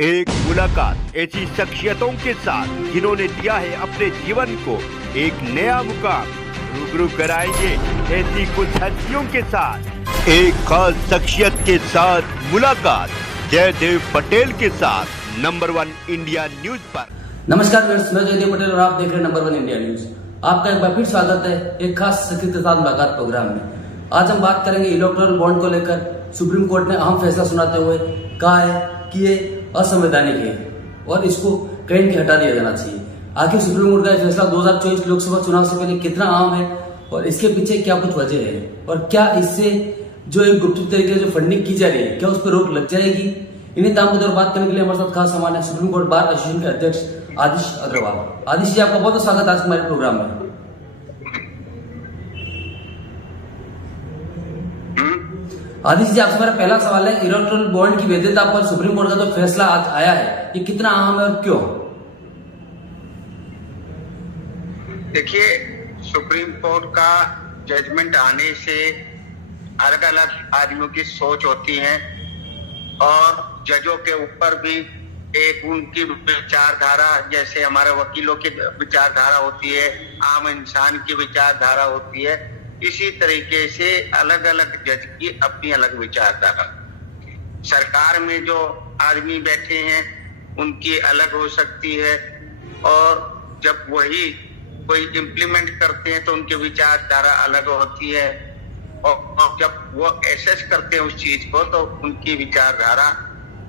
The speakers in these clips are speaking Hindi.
एक मुलाकात ऐसी शख्सियतों के साथ जिन्होंने दिया है अपने जीवन को एक नया मुकाम। रूबरू कराएंगे ऐसी कुछ हस्तियों के साथ एक खास शख्सियत के साथ मुलाकात जयदेव पटेल के साथ नंबर 1 इंडिया न्यूज पर। नमस्कार व्यूअर्स, मैं जयदेव पटेल और आप देख रहे हैं नंबर 1 इंडिया न्यूज। आपका एक बार फिर स्वागत है एक खास शख्सियत के साथ मुलाकात प्रोग्राम में। आज हम बात करेंगे इलेक्टोरल बॉन्ड को लेकर। सुप्रीम कोर्ट ने अहम फैसला सुनाते हुए कहा है कि ये असंवैधानिक है और इसको कहीं भी हटा दिया जाना चाहिए। आखिर सुप्रीम कोर्ट का फैसला 2024 लोकसभा चुनाव से पहले कितना अहम है और इसके पीछे क्या कुछ वजह है और क्या इससे जो एक गुप्त तरीके से जो फंडिंग की जा रही है क्या उस पर रोक लग जाएगी? इन्हीं तमाम मुद्दों पर बात करने के लिए हमारे साथ खास सामान है सुप्रीम कोर्ट बार एसोसिएशन के अध्यक्ष आदिश अग्रवाल। आदिश जी, आपका बहुत स्वागत है आज हमारे प्रोग्राम में। आदिश जी, आपसे मेरा पहला सवाल है, इलेक्टोरल बॉन्ड की वैधता पर सुप्रीम कोर्ट का जो फैसला आज आया है ये कितना अहम है और क्यों? देखिए, सुप्रीम कोर्ट का जजमेंट आने से अलग अलग आदमियों की सोच होती है और जजों के ऊपर भी एक उनकी विचारधारा, जैसे हमारे वकीलों की विचारधारा होती है, आम इंसान की विचारधारा होती है, इसी तरीके से अलग अलग जज की अपनी अलग विचारधारा। सरकार में जो आदमी बैठे हैं उनकी अलग हो सकती है और जब वही कोई इम्प्लीमेंट करते हैं तो उनकी विचारधारा अलग होती है और जब वो एसेस करते हैं उस चीज को तो उनकी विचारधारा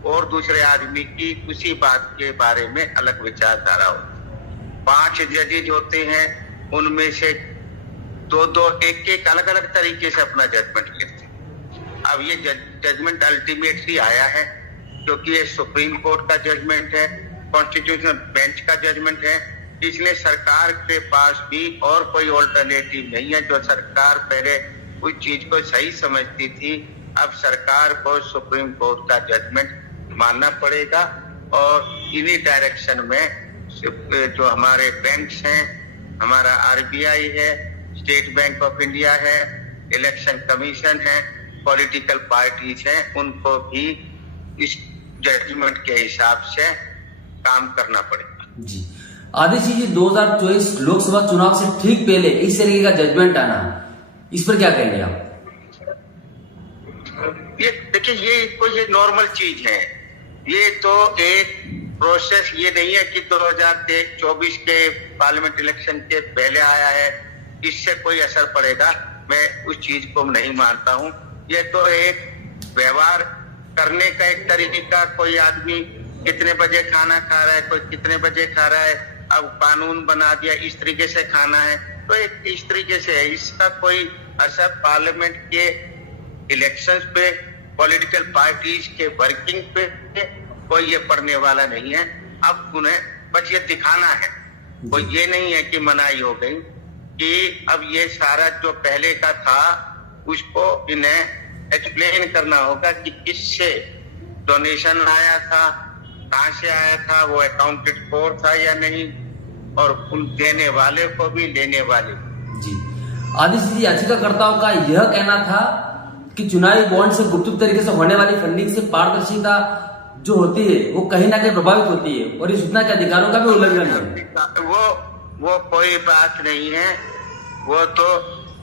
और दूसरे आदमी की उसी बात के बारे में अलग विचारधारा होती है। 5 जजेज होते हैं, उनमें से दो एक अलग अलग तरीके से अपना जजमेंट लिखते हैं। अब ये जजमेंट अल्टीमेटली आया है क्योंकि ये सुप्रीम कोर्ट का जजमेंट है, कॉन्स्टिट्यूशनल बेंच का जजमेंट है, इसलिए सरकार के पास भी और कोई ऑल्टरनेटिव नहीं है। जो सरकार पहले उस चीज को सही समझती थी, अब सरकार को सुप्रीम कोर्ट का जजमेंट मानना पड़ेगा और इन्हीं डायरेक्शन में जो हमारे बैंक्स हैं, हमारा आरबीआई है, स्टेट बैंक ऑफ इंडिया है, इलेक्शन कमीशन है, पॉलिटिकल पार्टीज हैं, उनको भी इस जजमेंट के हिसाब से काम करना पड़ेगा। जी आदिश जी, 2024 लोकसभा चुनाव से ठीक पहले इस तरीके का जजमेंट आना, इस पर क्या कहेंगे आप? ये देखिए, ये नॉर्मल चीज है। ये तो एक प्रोसेस ये नहीं है कि 2024 के पार्लियामेंट इलेक्शन के पहले आया है, इससे कोई असर पड़ेगा, मैं उस चीज को नहीं मानता हूँ। ये तो एक व्यवहार करने का एक तरीका, कोई आदमी कितने बजे खाना खा रहा है, कोई कितने बजे खा रहा है, अब कानून बना दिया इस तरीके से खाना है, तो एक इस तरीके से है। इसका कोई असर पार्लियामेंट के इलेक्शंस पे, पॉलिटिकल पार्टीज के वर्किंग पे कोई ये पड़ने वाला नहीं है। अब उन्हें बस ये दिखाना है, कोई ये नहीं है कि मनाही हो गई, कि अब ये सारा जो पहले का था उसको इन्हें एक्सप्लेन करना होगा कि किससे डोनेशन आया था, कहां से आया था, वो अकाउंटेड फॉर था या नहीं, और उन देने वाले को भी लेने वाले जी। आदिश जी, याचिकाकर्ताओं का यह कहना था कि चुनावी बॉन्ड से गुप्त तरीके से होने वाली फंडिंग से पारदर्शिता जो होती है वो कहीं ना कहीं प्रभावित होती है और ये सूचना के अधिकारों का भी उल्लंघन है। वो कोई बात नहीं है। वो तो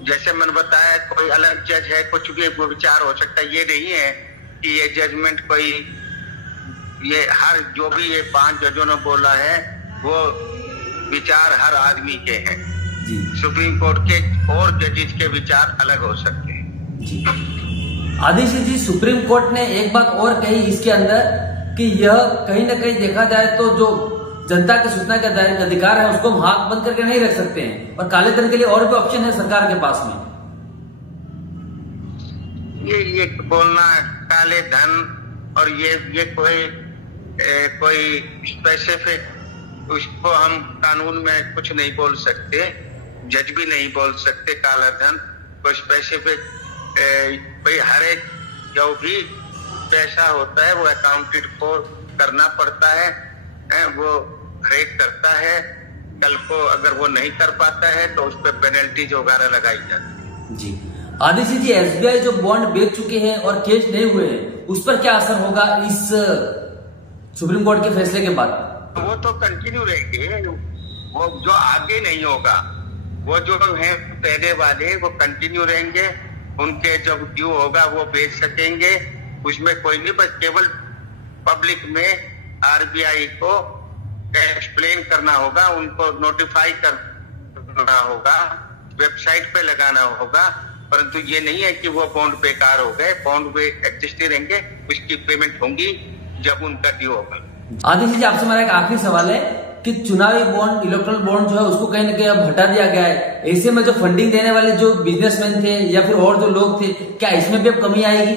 जैसे मैंने बताया, कोई अलग जज है, कुछ भी वो विचार हो सकता है। ये नहीं है कि ये जजमेंट कोई ये हर जो भी ये 5 जजों ने बोला है वो विचार हर आदमी के हैं जी। सुप्रीम कोर्ट के और जजेस के विचार अलग हो सकते हैं जी। आदिश जी, सुप्रीम कोर्ट ने एक बात और कही इसके अंदर कि यह कहीं ना कहीं देखा जाए तो जो जनता के सूचना के अधिकार है उसको हम हाथ बंद करके नहीं रख सकते हैं और काले धन के लिए और भी ऑप्शन है सरकार के पास में। ये बोलना काले धन और ये कोई स्पेसिफिक, उसको हम कानून में कुछ नहीं बोल सकते, जज भी नहीं बोल सकते काला धन कोई स्पेसिफिक। भाई हर एक जो भी पैसा होता है वो अकाउंटेड फॉर करना पड़ता है, वो हरेक करता है। कल को अगर वो नहीं कर पाता है तो उस पर पेनल्टीज वगैरह लगाई जाती है जी। आदिश जी, एसबीआई जो बॉन्ड बेच चुके हैं और केस नहीं हुए हैं उस पर क्या असर होगा इस सुप्रीम कोर्ट के फैसले के बाद? वो तो कंटिन्यू रहेंगे, वो जो आगे नहीं होगा, वो जो है पहले वाले वो कंटिन्यू रहेंगे। उनके जब ड्यू होगा वो बेच सकेंगे, उसमें कोई नहीं, बस केवल पब्लिक में आरबीआई को एक्सप्लेन करना होगा, उनको नोटिफाई करना होगा, वेबसाइट पे लगाना होगा। परंतु ये नहीं है कि वो बॉन्ड बेकार हो गए, बॉन्ड वे एग्जिस्ट रहेंगे, उसकी पेमेंट होंगी जब उनका ड्यू होगा। आदित्य जी, आपसे मेरा एक आखिरी सवाल है कि चुनावी बॉन्ड, इलेक्ट्रल बॉन्ड जो है उसको कहीं ना कहीं अब हटा दिया गया है। ऐसे में जो फंडिंग देने वाले जो बिजनेसमैन थे या फिर और जो लोग थे, क्या इसमें भी अब कमी आएगी?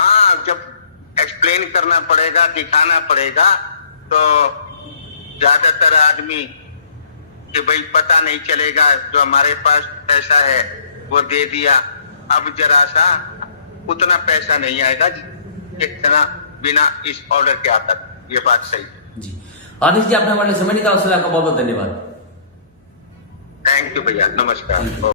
हाँ, जब एक्सप्लेन करना पड़ेगा, दिखाना पड़ेगा, तो ज्यादातर आदमी कि भाई पता नहीं चलेगा, जो हमारे पास पैसा है वो दे दिया, अब जरा सा उतना पैसा नहीं आएगा जितना बिना इस ऑर्डर के आता। ये बात सही है जी। आदित्य जी, आपने हमारे समय निकाला, उसके लिए आपका बहुत बहुत धन्यवाद। थैंक यू भैया, नमस्कार।